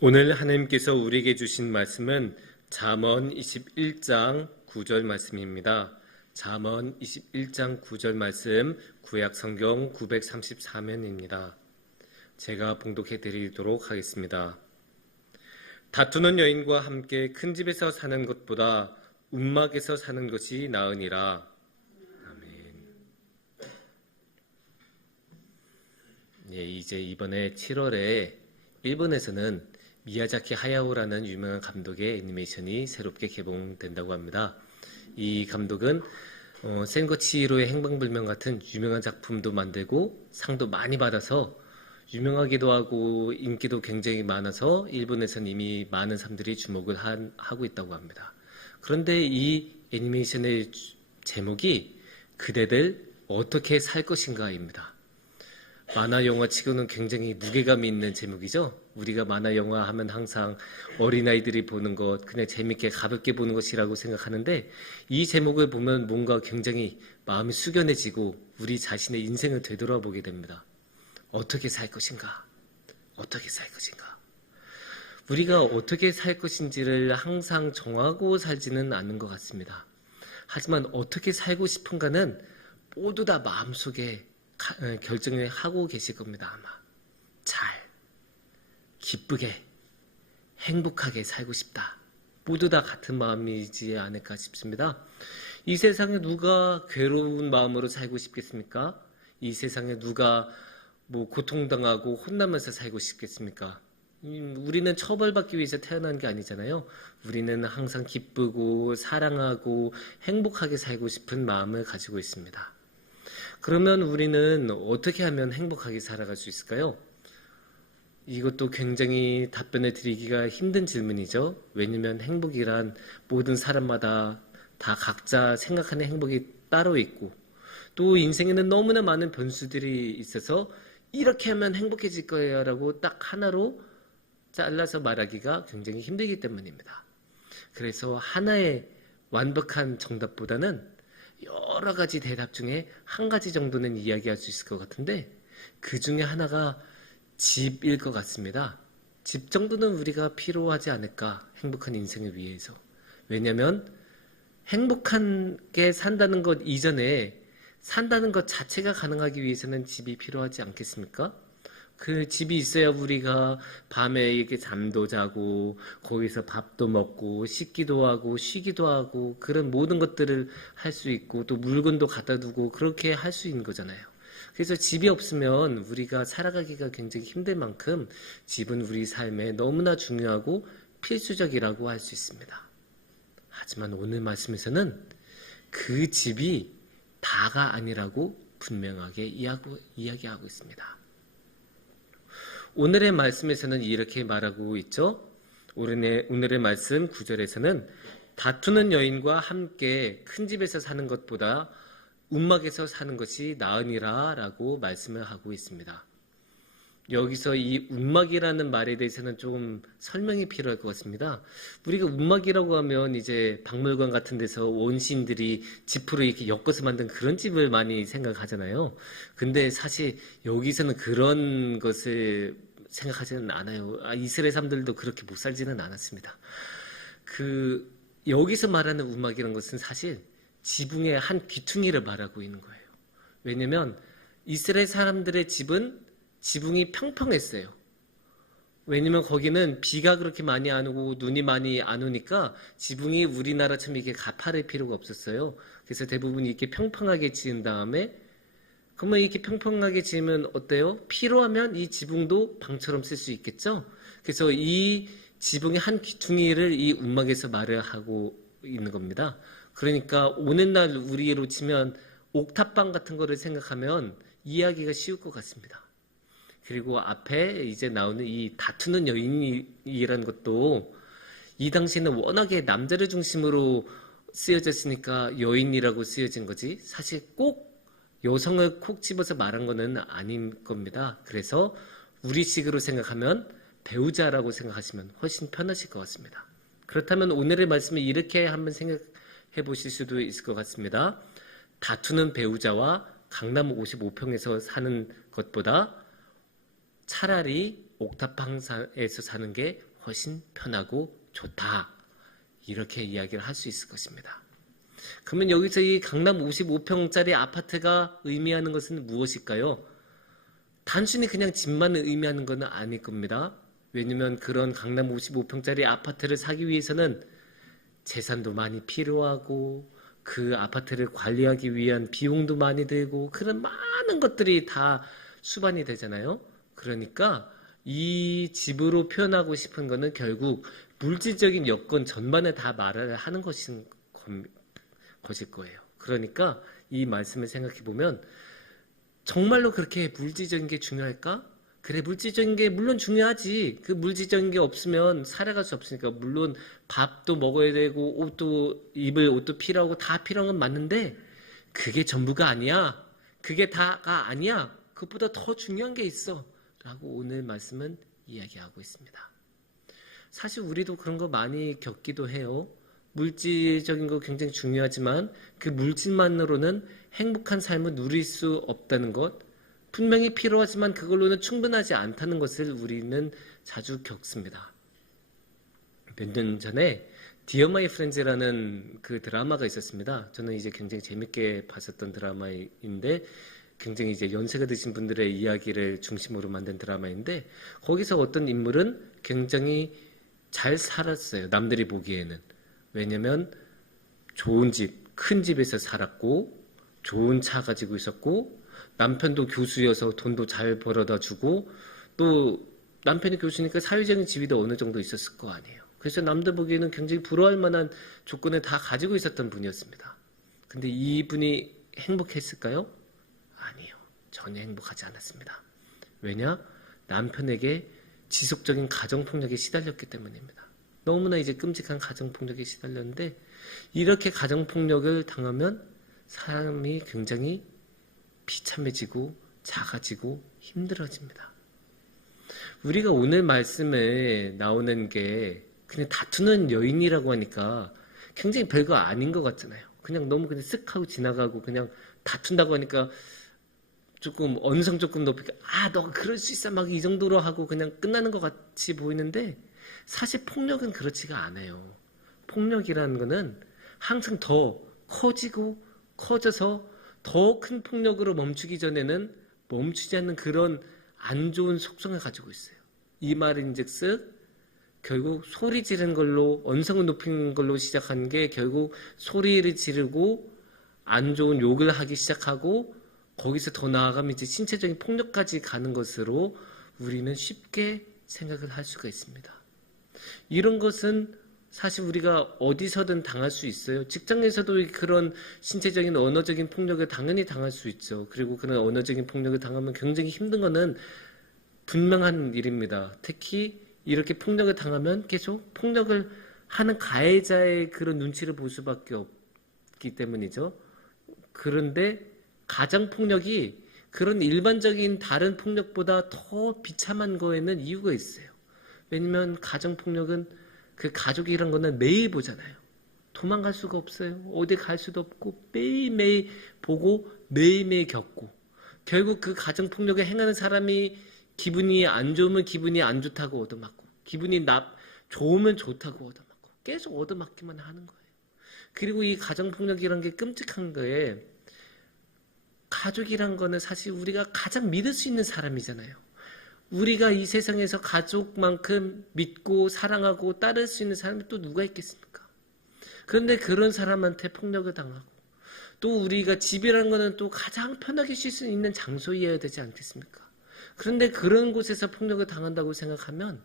오늘 하나님께서 우리에게 주신 말씀은 잠언 21장 9절 말씀입니다. 잠언 21장 9절 말씀 구약 성경 934면입니다. 제가 봉독해 드리도록 하겠습니다. 다투는 여인과 함께 큰 집에서 사는 것보다 움막에서 사는 것이 나으니라. 아멘. 예, 이제 이번에 7월에 일본에서는 미야자키 하야오라는 유명한 감독의 애니메이션이 새롭게 개봉된다고 합니다. 이 감독은 센고 치히로의 행방불명 같은 유명한 작품도 만들고 상도 많이 받아서 유명하기도 하고 인기도 굉장히 많아서 일본에서는 이미 많은 사람들이 주목을 하고 있다고 합니다. 그런데 이 애니메이션의 제목이 그대들 어떻게 살 것인가입니다. 만화 영화 치고는 굉장히 무게감이 있는 제목이죠. 우리가 만화 영화 하면 항상 어린아이들이 보는 것, 그냥 재밌게 가볍게 보는 것이라고 생각하는데 이 제목을 보면 뭔가 굉장히 마음이 숙연해지고 우리 자신의 인생을 되돌아보게 됩니다. 어떻게 살 것인가? 어떻게 살 것인가? 우리가 어떻게 살 것인지를 항상 정하고 살지는 않는 것 같습니다. 하지만 어떻게 살고 싶은가는 모두 다 마음속에 결정을 하고 계실 겁니다. 아마 잘, 기쁘게, 행복하게 살고 싶다. 모두 다 같은 마음이지 않을까 싶습니다. 이 세상에 누가 괴로운 마음으로 살고 싶겠습니까? 이 세상에 누가 고통당하고 혼나면서 살고 싶겠습니까? 우리는 처벌받기 위해서 태어난 게 아니잖아요. 우리는 항상 기쁘고 사랑하고 행복하게 살고 싶은 마음을 가지고 있습니다. 그러면 우리는 어떻게 하면 행복하게 살아갈 수 있을까요? 이것도 굉장히 답변을 드리기가 힘든 질문이죠. 왜냐하면 행복이란 모든 사람마다 다 각자 생각하는 행복이 따로 있고 또 인생에는 너무나 많은 변수들이 있어서 이렇게 하면 행복해질 거예요 라고 딱 하나로 잘라서 말하기가 굉장히 힘들기 때문입니다. 그래서 하나의 완벽한 정답보다는 여러 가지 대답 중에 한 가지 정도는 이야기할 수 있을 것 같은데 그 중에 하나가 집일 것 같습니다. 집 정도는 우리가 필요하지 않을까, 행복한 인생을 위해서. 왜냐하면 행복하게 산다는 것 이전에 산다는 것 자체가 가능하기 위해서는 집이 필요하지 않겠습니까? 그 집이 있어야 우리가 밤에 이렇게 잠도 자고 거기서 밥도 먹고 씻기도 하고 쉬기도 하고 그런 모든 것들을 할 수 있고 또 물건도 갖다 두고 그렇게 할 수 있는 거잖아요. 그래서 집이 없으면 우리가 살아가기가 굉장히 힘들 만큼 집은 우리 삶에 너무나 중요하고 필수적이라고 할 수 있습니다. 하지만 오늘 말씀에서는 그 집이 다가 아니라고 분명하게 이야기하고 있습니다. 오늘의 말씀에서는 이렇게 말하고 있죠. 오늘의 말씀 9절에서는 다투는 여인과 함께 큰 집에서 사는 것보다 움막에서 사는 것이 나으니라 라고 말씀을 하고 있습니다. 여기서 이 움막이라는 말에 대해서는 좀 설명이 필요할 것 같습니다. 우리가 움막이라고 하면 이제 박물관 같은 데서 원시인들이 지프로 이렇게 엮어서 만든 그런 집을 많이 생각하잖아요. 근데 사실 여기서는 그런 것을 생각하지는 않아요. 이스라엘 사람들도 그렇게 못 살지는 않았습니다. 여기서 말하는 움막이라는 것은 사실 지붕의 한 귀퉁이를 말하고 있는 거예요. 왜냐면 이스라엘 사람들의 집은 지붕이 평평했어요. 왜냐면 거기는 비가 그렇게 많이 안 오고 눈이 많이 안 오니까 지붕이 우리나라처럼 이렇게 가파를 필요가 없었어요. 그래서 대부분 이렇게 평평하게 지은 다음에 그러면 이렇게 평평하게 지으면 어때요? 필요하면 이 지붕도 방처럼 쓸 수 있겠죠? 그래서 이 지붕의 한 귀퉁이를 이 움막에서 말을 하고 있는 겁니다. 그러니까 오늘날 우리로 치면 옥탑방 같은 거를 생각하면 이해하기가 쉬울 것 같습니다. 그리고 앞에 이제 나오는 이 다투는 여인이라는 것도 이 당시에는 워낙에 남자를 중심으로 쓰여졌으니까 여인이라고 쓰여진 거지 사실 꼭 여성을 콕 집어서 말한 거는 아닌 겁니다. 그래서 우리식으로 생각하면 배우자라고 생각하시면 훨씬 편하실 것 같습니다. 그렇다면 오늘의 말씀을 이렇게 한번 생각해 보실 수도 있을 것 같습니다. 다투는 배우자와 강남 55평에서 사는 것보다 차라리 옥탑방에서 사는 게 훨씬 편하고 좋다. 이렇게 이야기를 할 수 있을 것입니다. 그러면 여기서 이 강남 55평짜리 아파트가 의미하는 것은 무엇일까요? 단순히 그냥 집만 의미하는 것은 아닐 겁니다. 왜냐면 그런 강남 55평짜리 아파트를 사기 위해서는 재산도 많이 필요하고 그 아파트를 관리하기 위한 비용도 많이 들고 그런 많은 것들이 다 수반이 되잖아요. 그러니까 이 집으로 표현하고 싶은 거는 결국 물질적인 여건 전반에 다 말을 하는 것일 거예요. 그러니까 이 말씀을 생각해 보면 정말로 그렇게 물질적인 게 중요할까? 그래, 물질적인 게 물론 중요하지. 그 물질적인 게 없으면 살아갈 수 없으니까 물론 밥도 먹어야 되고 입을 옷도 필요하고 다 필요한 건 맞는데 그게 전부가 아니야. 그게 다가 아니야. 그것보다 더 중요한 게 있어. 라고 오늘 말씀은 이야기하고 있습니다. 사실 우리도 그런 거 많이 겪기도 해요. 물질적인 거 굉장히 중요하지만 그 물질만으로는 행복한 삶을 누릴 수 없다는 것, 분명히 필요하지만 그걸로는 충분하지 않다는 것을 우리는 자주 겪습니다. 몇 년 전에 Dear My Friends라는 그 드라마가 있었습니다. 저는 이제 굉장히 재밌게 봤었던 드라마인데 굉장히 이제 연세가 드신 분들의 이야기를 중심으로 만든 드라마인데 거기서 어떤 인물은 굉장히 잘 살았어요. 남들이 보기에는. 왜냐면 좋은 집, 큰 집에서 살았고 좋은 차 가지고 있었고 남편도 교수여서 돈도 잘 벌어다 주고 또 남편이 교수니까 사회적인 지위도 어느 정도 있었을 거 아니에요. 그래서 남들 보기에는 굉장히 부러워할 만한 조건을 다 가지고 있었던 분이었습니다. 근데 이분이 행복했을까요? 아니요. 전혀 행복하지 않았습니다. 왜냐? 남편에게 지속적인 가정폭력에 시달렸기 때문입니다. 너무나 이제 끔찍한 가정폭력에 시달렸는데 이렇게 가정폭력을 당하면 사람이 굉장히 비참해지고 작아지고 힘들어집니다. 우리가 오늘 말씀에 나오는 게 그냥 다투는 여인이라고 하니까 굉장히 별거 아닌 것 같잖아요. 그냥 너무 그냥 쓱 하고 지나가고 그냥 다툰다고 하니까 조금 언성 조금 높이니까 너가 그럴 수 있어 막 이 정도로 하고 그냥 끝나는 것 같이 보이는데 사실 폭력은 그렇지가 않아요. 폭력이라는 거는 항상 더 커지고 커져서 더 큰 폭력으로 멈추기 전에는 멈추지 않는 그런 안 좋은 속성을 가지고 있어요. 이 말인즉슨 결국 소리 지르는 걸로 언성을 높이는 걸로 시작한 게 결국 소리를 지르고 안 좋은 욕을 하기 시작하고 거기서 더 나아가면 이제 신체적인 폭력까지 가는 것으로 우리는 쉽게 생각을 할 수가 있습니다. 이런 것은 사실 우리가 어디서든 당할 수 있어요. 직장에서도 그런 신체적인 언어적인 폭력을 당연히 당할 수 있죠. 그리고 그런 언어적인 폭력을 당하면 굉장히 힘든 거는 분명한 일입니다. 특히 이렇게 폭력을 당하면 계속 폭력을 하는 가해자의 그런 눈치를 볼 수밖에 없기 때문이죠. 그런데 가정폭력이 그런 일반적인 다른 폭력보다 더 비참한 거에는 이유가 있어요. 왜냐면 가정폭력은 그 가족이란 거는 매일 보잖아요. 도망갈 수가 없어요. 어디 갈 수도 없고 매일매일 보고 매일매일 겪고 결국 그 가정폭력을 행하는 사람이 기분이 안 좋으면 기분이 안 좋다고 얻어맞고 기분이 좋으면 좋다고 얻어맞고 계속 얻어맞기만 하는 거예요. 그리고 이 가정폭력이란 게 끔찍한 거에 가족이란 거는 사실 우리가 가장 믿을 수 있는 사람이잖아요. 우리가 이 세상에서 가족만큼 믿고 사랑하고 따를 수 있는 사람이 또 누가 있겠습니까? 그런데 그런 사람한테 폭력을 당하고 또 우리가 집이라는 거는 또 가장 편하게 쉴 수 있는 장소이어야 되지 않겠습니까? 그런데 그런 곳에서 폭력을 당한다고 생각하면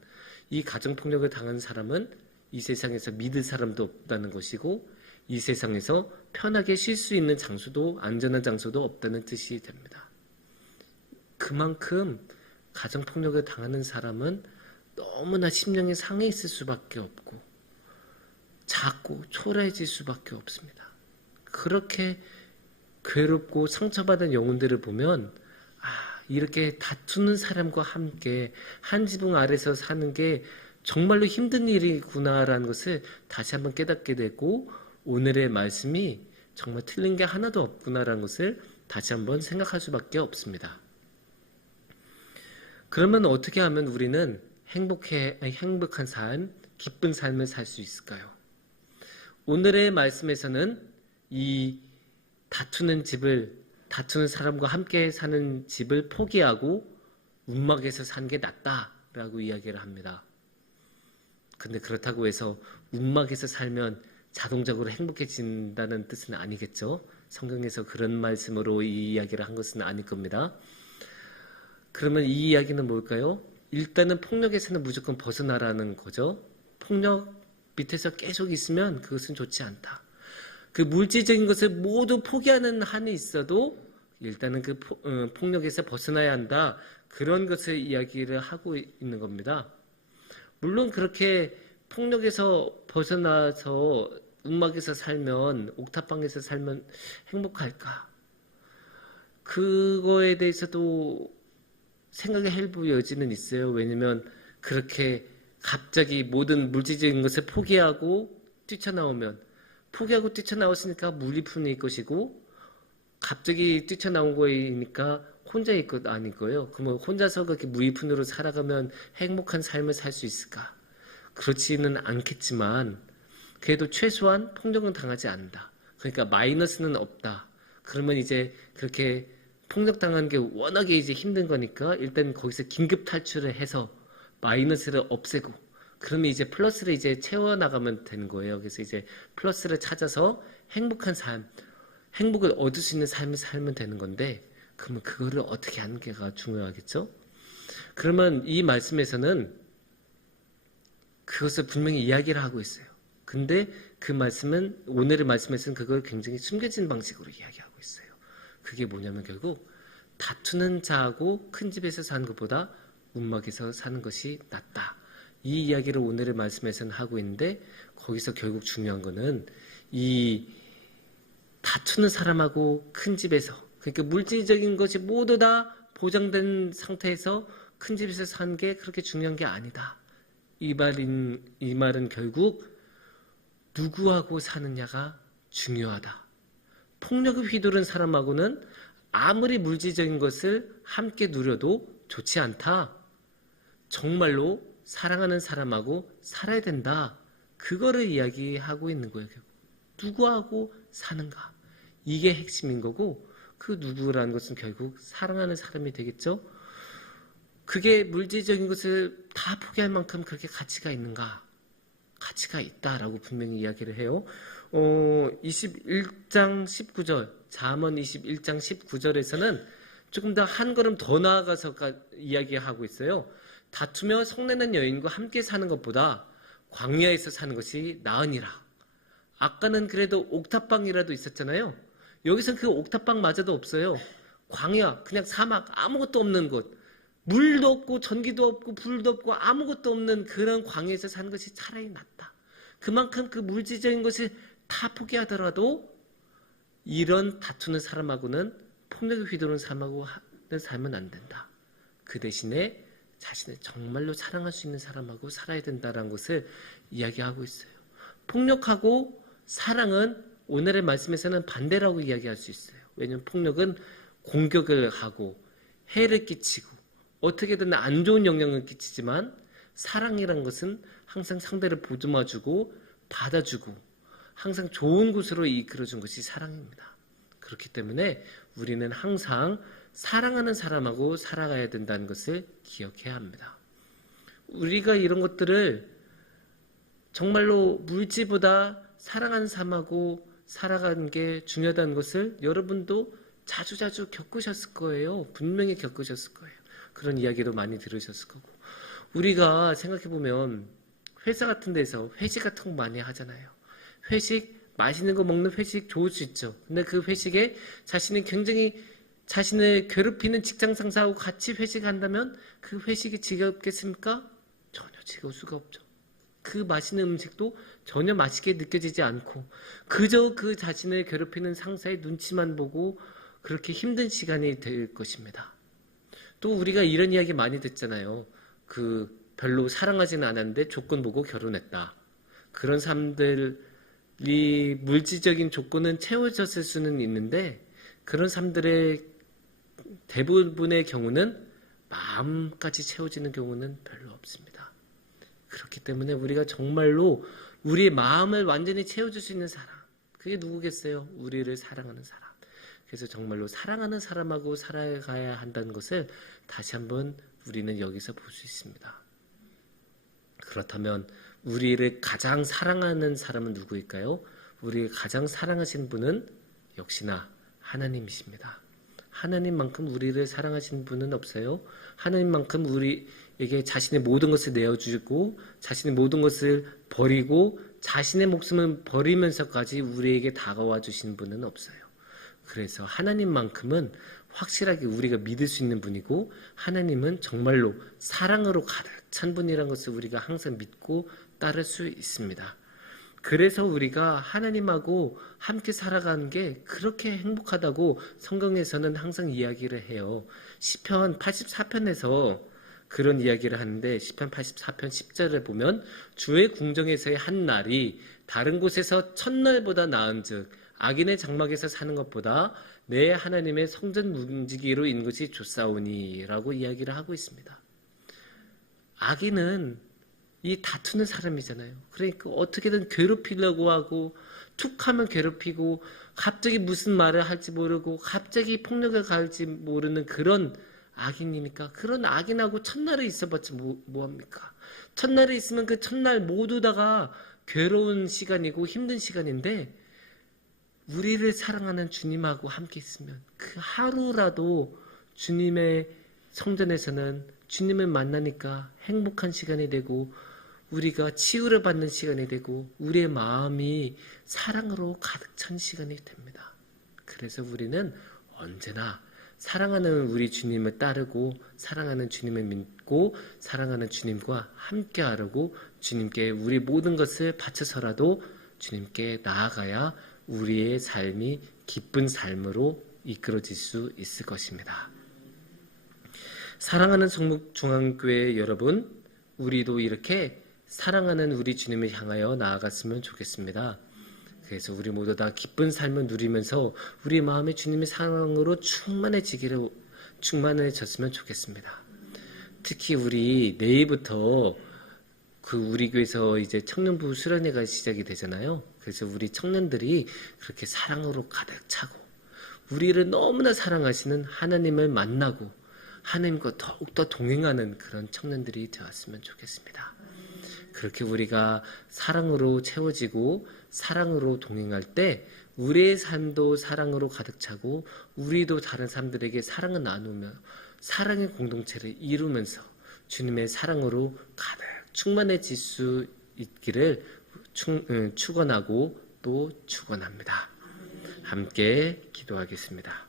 이 가정폭력을 당한 사람은 이 세상에서 믿을 사람도 없다는 것이고 이 세상에서 편하게 쉴 수 있는 장소도 안전한 장소도 없다는 뜻이 됩니다. 그만큼 가정폭력을 당하는 사람은 너무나 심령이 상해 있을 수밖에 없고 작고 초라해질 수밖에 없습니다. 그렇게 괴롭고 상처받은 영혼들을 보면 이렇게 다투는 사람과 함께 한 지붕 아래서 사는 게 정말로 힘든 일이구나라는 것을 다시 한번 깨닫게 되고 오늘의 말씀이 정말 틀린 게 하나도 없구나라는 것을 다시 한번 생각할 수밖에 없습니다. 그러면 어떻게 하면 우리는 행복한 삶, 기쁜 삶을 살 수 있을까요? 오늘의 말씀에서는 이 다투는 사람과 함께 사는 집을 포기하고 움막에서 사는 게 낫다라고 이야기를 합니다. 근데 그렇다고 해서 움막에서 살면 자동적으로 행복해진다는 뜻은 아니겠죠? 성경에서 그런 말씀으로 이 이야기를 한 것은 아닐 겁니다. 그러면 이 이야기는 뭘까요? 일단은 폭력에서는 무조건 벗어나라는 거죠. 폭력 밑에서 계속 있으면 그것은 좋지 않다. 그 물질적인 것을 모두 포기하는 한이 있어도 일단은 그 폭력에서 벗어나야 한다. 그런 것을 이야기를 하고 있는 겁니다. 물론 그렇게 폭력에서 벗어나서 움막에서 살면, 옥탑방에서 살면 행복할까? 그거에 대해서도 생각의 일부 여지는 있어요. 왜냐면 그렇게 갑자기 모든 물질적인 것을 포기하고 뛰쳐나왔으니까 무리푼일 것이고, 갑자기 뛰쳐나온 거니까 혼자 있것 아닐 거예요. 그러면 혼자서 그렇게 무리푼으로 살아가면 행복한 삶을 살 수 있을까? 그렇지는 않겠지만 그래도 최소한 폭력은 당하지 않는다. 그러니까 마이너스는 없다. 그러면 이제 그렇게 폭력당하는 게 워낙에 이제 힘든 거니까 일단 거기서 긴급 탈출을 해서 마이너스를 없애고, 그러면 이제 플러스를 이제 채워나가면 되는 거예요. 그래서 이제 플러스를 찾아서 행복을 얻을 수 있는 삶을 살면 되는 건데, 그러면 그거를 어떻게 하는 게가 중요하겠죠? 그러면 이 말씀에서는 그것을 분명히 이야기를 하고 있어요. 근데 그 말씀은, 오늘의 말씀에서는 그걸 굉장히 숨겨진 방식으로 이야기하고 있어요. 그게 뭐냐면 결국 다투는 자하고 큰 집에서 사는 것보다 움막에서 사는 것이 낫다. 이 이야기를 오늘의 말씀에서는 하고 있는데, 거기서 결국 중요한 거는 이 다투는 사람하고 큰 집에서, 그러니까 물질적인 것이 모두 다 보장된 상태에서 큰 집에서 사는 게 그렇게 중요한 게 아니다. 이 말은 결국 누구하고 사느냐가 중요하다. 폭력을 휘두른 사람하고는 아무리 물질적인 것을 함께 누려도 좋지 않다. 정말로 사랑하는 사람하고 살아야 된다. 그거를 이야기하고 있는 거예요. 누구하고 사는가. 이게 핵심인 거고, 그 누구라는 것은 결국 사랑하는 사람이 되겠죠. 그게 물질적인 것을 다 포기할 만큼 그렇게 가치가 있는가? 가치가 있다라고 분명히 이야기를 해요. 21장 19절, 잠언 21장 19절에서는 조금 더 한 걸음 더 나아가서 이야기하고 있어요. 다투며 성내는 여인과 함께 사는 것보다 광야에서 사는 것이 나으니라. 아까는 그래도 옥탑방이라도 있었잖아요. 여기선 그 옥탑방마저도 없어요. 광야, 그냥 사막, 아무것도 없는 곳. 물도 없고 전기도 없고 불도 없고 아무것도 없는 그런 광야에서 사는 것이 차라리 낫다. 그만큼 그 물질적인 것을 다 포기하더라도 이런 다투는 사람하고는, 폭력에 휘두르는 사람하고 살면 안 된다. 그 대신에 자신을 정말로 사랑할 수 있는 사람하고 살아야 된다는 것을 이야기하고 있어요. 폭력하고 사랑은 오늘의 말씀에서는 반대라고 이야기할 수 있어요. 왜냐하면 폭력은 공격을 하고 해를 끼치고 어떻게든 안 좋은 영향을 끼치지만, 사랑이란 것은 항상 상대를 보듬어주고 받아주고 항상 좋은 곳으로 이끌어준 것이 사랑입니다. 그렇기 때문에 우리는 항상 사랑하는 사람하고 살아가야 된다는 것을 기억해야 합니다. 우리가 이런 것들을 정말로 물질보다 사랑하는 사람하고 살아가는 게 중요하다는 것을 여러분도 자주자주 겪으셨을 거예요. 분명히 겪으셨을 거예요. 그런 이야기도 많이 들으셨을 거고. 우리가 생각해보면 회사 같은 데서 회식 같은 거 많이 하잖아요. 회식, 맛있는 거 먹는 회식 좋을 수 있죠. 근데 그 회식에 자신이 굉장히 자신을 괴롭히는 직장 상사하고 같이 회식한다면 그 회식이 지겹겠습니까? 전혀 지겨울 수가 없죠. 그 맛있는 음식도 전혀 맛있게 느껴지지 않고 그저 그 자신을 괴롭히는 상사의 눈치만 보고 그렇게 힘든 시간이 될 것입니다. 또 우리가 이런 이야기 많이 듣잖아요. 별로 사랑하지는 않았는데 조건 보고 결혼했다. 그런 사람들이 물질적인 조건은 채워졌을 수는 있는데, 그런 사람들의 대부분의 경우는 마음까지 채워지는 경우는 별로 없습니다. 그렇기 때문에 우리가 정말로 우리의 마음을 완전히 채워줄 수 있는 사람, 그게 누구겠어요? 우리를 사랑하는 사람. 그래서 정말로 사랑하는 사람하고 살아가야 한다는 것을 다시 한번 우리는 여기서 볼 수 있습니다. 그렇다면 우리를 가장 사랑하는 사람은 누구일까요? 우리를 가장 사랑하신 분은 역시나 하나님이십니다. 하나님만큼 우리를 사랑하시는 분은 없어요. 하나님만큼 우리에게 자신의 모든 것을 내어주고 자신의 모든 것을 버리고 자신의 목숨을 버리면서까지 우리에게 다가와 주신 분은 없어요. 그래서 하나님만큼은 확실하게 우리가 믿을 수 있는 분이고 하나님은 정말로 사랑으로 가득 찬 분이라는 것을 우리가 항상 믿고 따를 수 있습니다. 그래서 우리가 하나님하고 함께 살아가는 게 그렇게 행복하다고 성경에서는 항상 이야기를 해요. 시편 84편에서 그런 이야기를 하는데 시편 84편 10절을 보면 주의 궁정에서의 한 날이 다른 곳에서 첫날보다 나은즉 악인의 장막에서 사는 것보다 내 하나님의 성전 문지기로 있는 것이 좋사오니 라고 이야기를 하고 있습니다. 악인은 이 다투는 사람이잖아요. 그러니까 어떻게든 괴롭히려고 하고 툭하면 괴롭히고 갑자기 무슨 말을 할지 모르고 갑자기 폭력을 가할지 모르는 그런 악인이니까 그런 악인하고 첫날에 있어봤자 뭐합니까? 첫날에 있으면 그 첫날 모두 다가 괴로운 시간이고 힘든 시간인데 우리를 사랑하는 주님하고 함께 있으면 그 하루라도 주님의 성전에서는 주님을 만나니까 행복한 시간이 되고 우리가 치유를 받는 시간이 되고 우리의 마음이 사랑으로 가득 찬 시간이 됩니다. 그래서 우리는 언제나 사랑하는 우리 주님을 따르고 사랑하는 주님을 믿고 사랑하는 주님과 함께 하려고 주님께 우리 모든 것을 바쳐서라도 주님께 나아가야 우리의 삶이 기쁜 삶으로 이끌어질 수 있을 것입니다. 사랑하는 성북중앙교회 여러분, 우리도 이렇게 사랑하는 우리 주님을 향하여 나아갔으면 좋겠습니다. 그래서 우리 모두 다 기쁜 삶을 누리면서 우리 마음에 주님의 사랑으로 충만해졌으면 좋겠습니다. 특히 우리 내일부터 우리 교회에서 이제 청년부 수련회가 시작이 되잖아요. 그래서 우리 청년들이 그렇게 사랑으로 가득 차고 우리를 너무나 사랑하시는 하나님을 만나고 하나님과 더욱더 동행하는 그런 청년들이 되었으면 좋겠습니다. 그렇게 우리가 사랑으로 채워지고 사랑으로 동행할 때 우리의 삶도 사랑으로 가득 차고 우리도 다른 사람들에게 사랑을 나누며 사랑의 공동체를 이루면서 주님의 사랑으로 가득 충만해질 수 있기를 축원하고 또 축원합니다. 함께 기도하겠습니다.